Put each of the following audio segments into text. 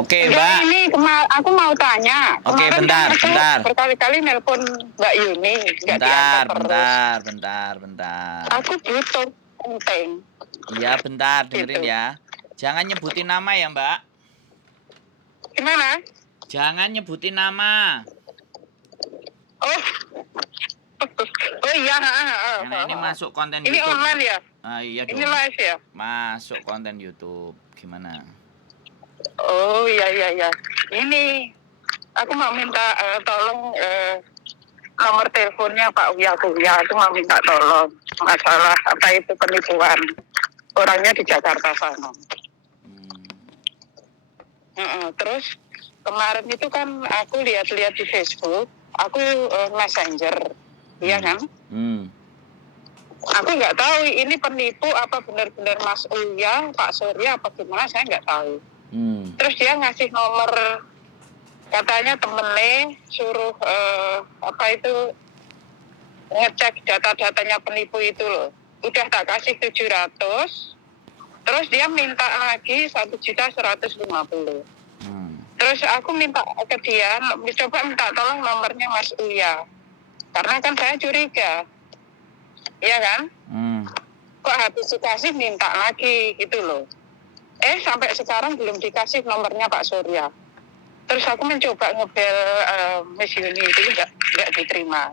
Oke, Enggak, Mbak. ini aku mau tanya. Oke, Kemarin bentar, kan aku bentar. berkali-kali nelpon Mbak Yuni, nggak diangkat terus. Bentar. Aku butuh penting. Iya, bentar, dengerin Gitu. ya. Jangan nyebutin nama ya, Mbak. Gimana? Jangan nyebutin nama. Oh, oh iya. Karena ini masuk konten Ini YouTube. online ya? Iya dong. Ini live ya? Masuk konten YouTube. Gimana? Oh iya. Ini aku mau minta tolong nomor teleponnya Pak Uya. Aku mau minta tolong masalah apa itu penipuan. Orangnya di Jakarta sana. Terus kemarin itu kan aku lihat-lihat di Facebook, aku Messenger, iya kan? Aku nggak tahu ini penipu apa benar-benar Mas Uya, Pak Surya apa gimana, saya nggak tahu. Terus dia ngasih nomor, katanya temennya suruh apa itu ngecek data-datanya penipu itu loh. Udah tak kasih 700, terus dia minta lagi 1.150.000. Terus aku minta ke dia, coba minta tolong nomornya Mas Uya. Karena kan saya curiga. Iya kan? Kok habis dikasih minta lagi gitu loh. Sampai sekarang belum dikasih nomornya Pak Surya. Terus aku mencoba ngebel Miss Yuni itu nggak diterima.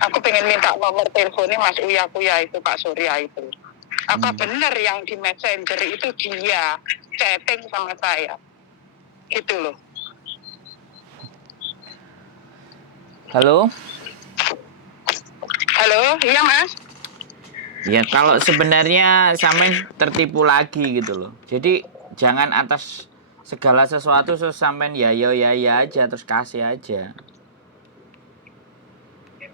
Aku pengen minta nomor teleponnya Mas Uya itu Pak Surya itu. Apa benar yang di Messenger itu dia chatting sama saya? Gitu loh. Halo? Halo, iya Mas? Ya kalau sebenarnya sampean tertipu lagi gitu loh. Jadi jangan atas segala sesuatu terus sampean ya aja terus kasih aja.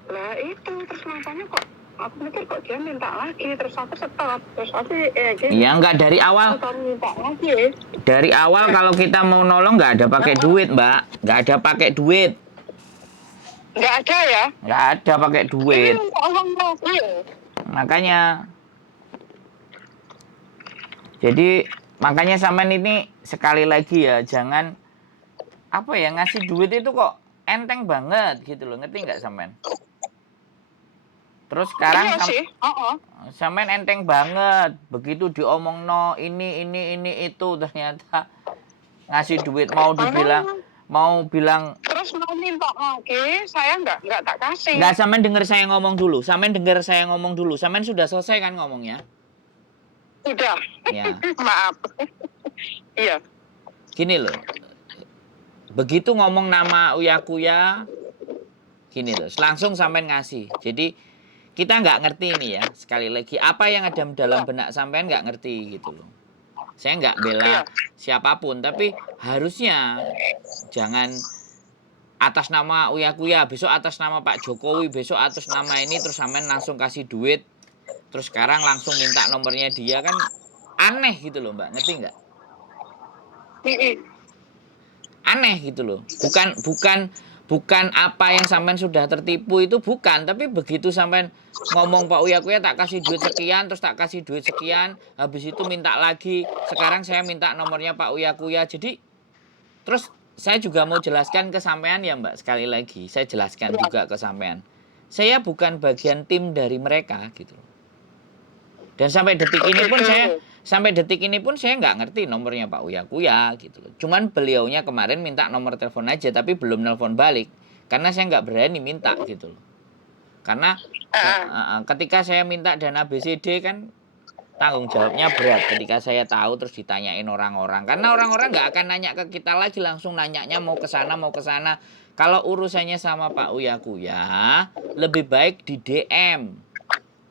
Lah itu terus makanya kok aku mikir kok dia minta lagi, terus aku stop, terus aku gini. Ya enggak dari awal. Minta lagi. Dari awal kalau kita mau nolong nggak ada pakai duit, Mbak. Nggak ada pakai duit. Nggak ada ya? Nggak ada pakai duit. Ini uang lagi. Makanya. Jadi makanya sampean ini sekali lagi ya jangan apa ya ngasih duit itu kok enteng banget gitu loh, ngerti nggak sampean? Terus sekarang sampean enteng banget, begitu diomong no ini itu ternyata ngasih duit mau bilang terus mau minta lagi saya nggak tak kasih. Nggak, sampean denger saya ngomong dulu, sampean sudah selesai kan ngomongnya? Sudah. Ya. Maaf. Iya. Gini loh, begitu ngomong nama Uya Kuya, gini loh, langsung sampean ngasih. Jadi kita nggak ngerti ini ya, sekali lagi apa yang ada dalam benak sampean nggak ngerti gitu loh. Saya nggak bela siapapun, tapi harusnya jangan atas nama Uya Kuya, besok atas nama Pak Jokowi, besok atas nama ini terus sampean langsung kasih duit, terus sekarang langsung minta nomornya dia, kan aneh gitu loh Mbak, ngerti nggak? Aneh gitu loh. Bukan apa yang sampean sudah tertipu itu bukan, tapi begitu sampean ngomong Pak Uya Kuya tak kasih duit sekian, terus tak kasih duit sekian, habis itu minta lagi, sekarang saya minta nomornya Pak Uya Kuya. Jadi terus saya juga mau jelaskan ke sampean ya Mbak, sekali lagi saya jelaskan juga ke sampean. Saya bukan bagian tim dari mereka gitu loh. Dan sampai detik ini pun saya nggak ngerti nomornya Pak Uya Kuya gitu loh. Cuman beliaunya kemarin minta nomor telepon aja tapi belum nelpon balik karena saya nggak berani minta gitu loh. Karena ketika saya minta dana BCD kan tanggung jawabnya berat ketika saya tahu terus ditanyain orang-orang. Karena orang-orang nggak akan nanya ke kita lagi, langsung nanyanya mau ke sana. Kalau urusannya sama Pak Uya Kuya lebih baik di DM.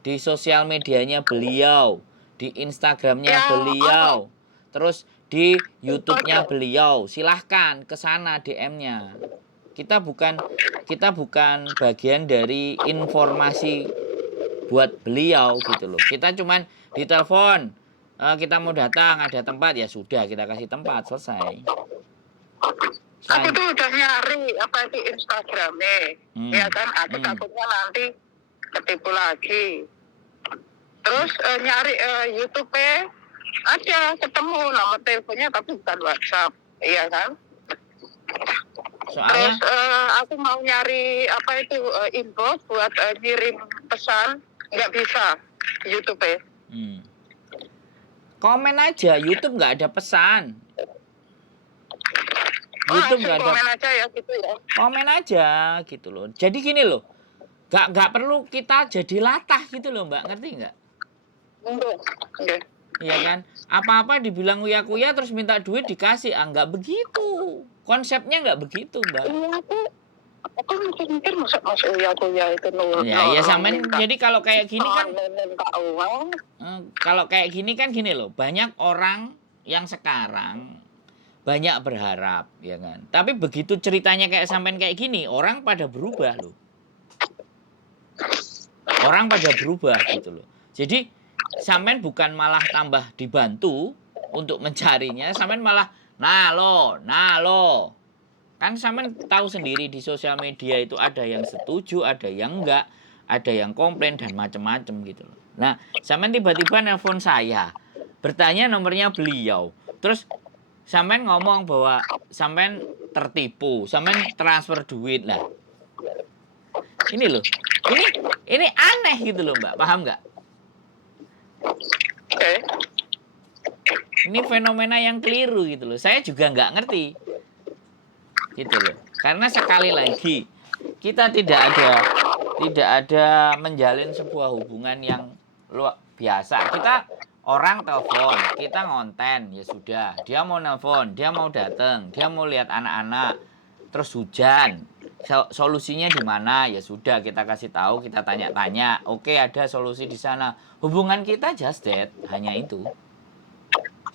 Di sosial medianya beliau, di Instagramnya beliau, terus di YouTube-nya beliau. Silahkan ke sana DM-nya. Kita bukan bagian dari informasi buat beliau gitu loh. Kita cuman ditelepon, kita mau datang, ada tempat, ya sudah kita kasih tempat, selesai. Aku tuh udah nyari apa di Instagramnya, ya kan? Aku takutnya nanti ketipu lagi. Terus nyari YouTube-nya Ada ketemu nomor teleponnya tapi bukan WhatsApp, iya kan? Terus Soalnya aku mau nyari apa itu inbox buat ngirim pesan, nggak bisa YouTube ya. komen aja, YouTube nggak ada pesan. YouTube nggak ada. Komen aja ya gitu ya. Komen aja gitu loh. Jadi gini loh, nggak perlu kita jadi latah gitu loh Mbak, ngerti nggak? Enggak. Iya kan? Apa-apa dibilang kuya-kuya terus minta duit dikasih, nggak begitu. Konsepnya nggak begitu Mbak. Iya aku mikir Mas kuya itu Ya sampean jadi kalau kayak gini kan kalau kayak gini kan gini loh, banyak orang yang sekarang banyak berharap ya kan. Tapi begitu ceritanya kayak sampean kayak gini, orang pada berubah loh. Orang pada berubah gitu loh. Jadi sampean bukan malah tambah dibantu untuk mencarinya, sampean malah nah lo. Kan sampean tahu sendiri di sosial media itu ada yang setuju, ada yang enggak, ada yang komplain dan macam-macam gitu loh. Nah, sampean tiba-tiba nelpon saya, bertanya nomornya beliau. Terus sampean ngomong bahwa sampean tertipu, sampean transfer duit lah. Ini loh. Ini aneh gitu loh, Mbak. Paham nggak? Ini fenomena yang keliru gitu loh. Saya juga nggak ngerti. Gitu loh. Karena sekali lagi kita tidak ada menjalin sebuah hubungan yang luar biasa. Kita orang telepon, kita ngonten, ya sudah. Dia mau nelpon, dia mau datang, dia mau lihat anak-anak, terus hujan. Solusinya di mana? Ya sudah, kita kasih tahu, kita tanya-tanya. Oke, ada solusi di sana. Hubungan kita just that, hanya itu.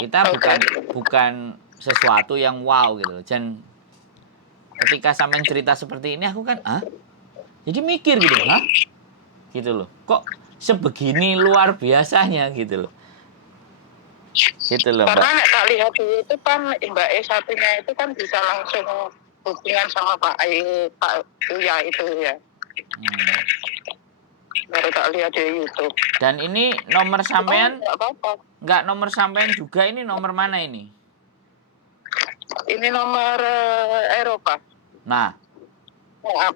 Kita bukan sesuatu yang wow gitu loh. Dan ketika sampean cerita seperti ini, aku kan, jadi mikir gitu, gitu loh. Kok sebegini luar biasanya gitu loh. Gitu loh, Mbak. Karena tak lihat itu kan Mbak E satunya itu kan bisa langsung hubungan sama Pak Uya itu ya. Baru tak lihat di YouTube. Dan ini nomor sampean? Enggak nomor sampean juga, ini nomor mana ini? Ini nomor Eropa. Nah. Maaf.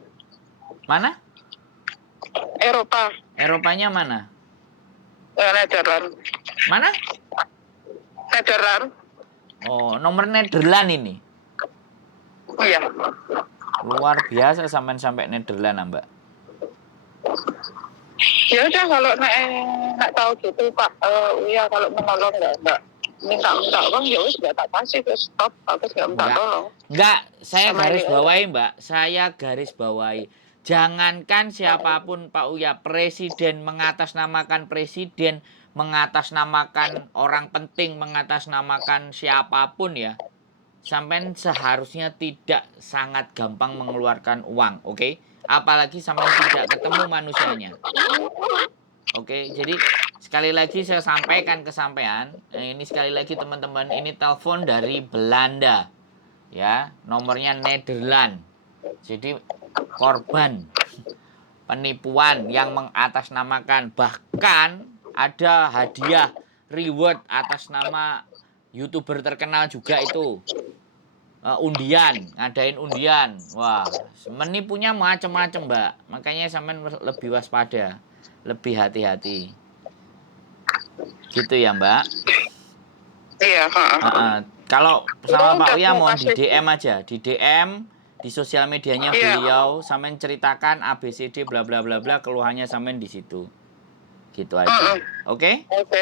Mana? Eropa. Eropanya mana? Nederland. Mana? Nederland. Oh, nomor Nederland ini. Iya. Luar biasa sampai Nederland, Mbak. Ya udah kalau nak tahu gitu Pak Uya kalau menolong enggak minta uang ya wis enggak tak kasih terus stop aku enggak minta tolong. Enggak, saya garis bawahi, Mbak. Saya garis bawahi. Jangankan siapapun Pak Uya, presiden mengatasnamakan presiden, mengatasnamakan orang penting, mengatasnamakan siapapun ya. Sampai seharusnya tidak sangat gampang mengeluarkan uang, oke? Apalagi sampai tidak ketemu manusianya. Oke, jadi sekali lagi saya sampaikan ke sampean, ini sekali lagi teman-teman, ini telepon dari Belanda. Ya, nomornya Nederland. Jadi korban penipuan yang mengatasnamakan, bahkan ada hadiah reward atas nama YouTuber terkenal juga itu. Undian, ngadain undian. Wah, menipunya macam-macam, Mbak. Makanya sampean lebih waspada, lebih hati-hati. Gitu ya, Mbak? Iya, kalau sama Pak Uya mohon di DM aja, di DM di sosial medianya beliau, sampean ceritakan ABCD bla bla bla bla, keluhannya sampean di situ. Gitu aja. Oke? Oke,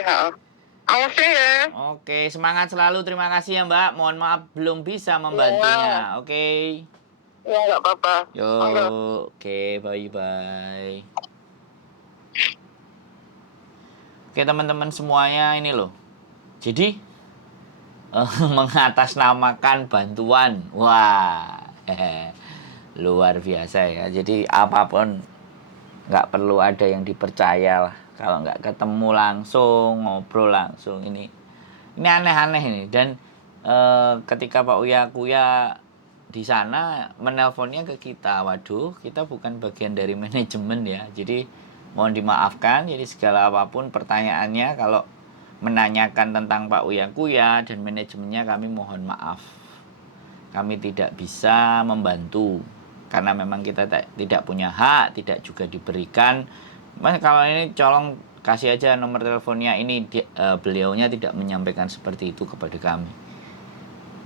Oke ya. Oke, semangat selalu. Terima kasih ya Mbak. Mohon maaf belum bisa membantunya. Oke. Ya nggak apa-apa. Yo, oke, bye-bye. Oke teman-teman semuanya, ini loh. Jadi mengatasnamakan bantuan. Wah, luar biasa ya. Jadi apapun nggak perlu ada yang dipercaya lah. Kalau nggak ketemu langsung, ngobrol langsung, ini aneh-aneh ini. Dan ketika Pak Uya di sana menelponnya ke kita, waduh, kita bukan bagian dari manajemen ya. Jadi mohon dimaafkan. Jadi segala apapun pertanyaannya, kalau menanyakan tentang Pak Uya Kuya dan manajemennya, kami mohon maaf. Kami tidak bisa membantu karena memang kita tidak punya hak, tidak juga diberikan. Mas, kalau ini colong kasih aja nomor teleponnya, ini beliaunya tidak menyampaikan seperti itu kepada kami.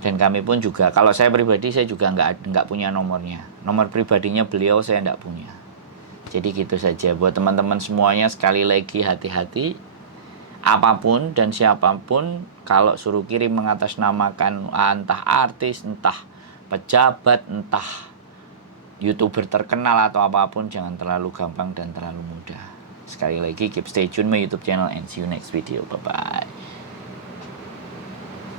Dan kami pun juga, kalau saya pribadi saya juga nggak punya nomornya. Nomor pribadinya beliau saya nggak punya. Jadi gitu saja buat teman-teman semuanya, sekali lagi hati-hati. Apapun dan siapapun kalau suruh kirim mengatasnamakan entah artis, entah pejabat, entah YouTuber terkenal atau apapun, jangan terlalu gampang dan terlalu mudah. Sekali lagi keep stay tune my YouTube channel and see you next video. Bye bye.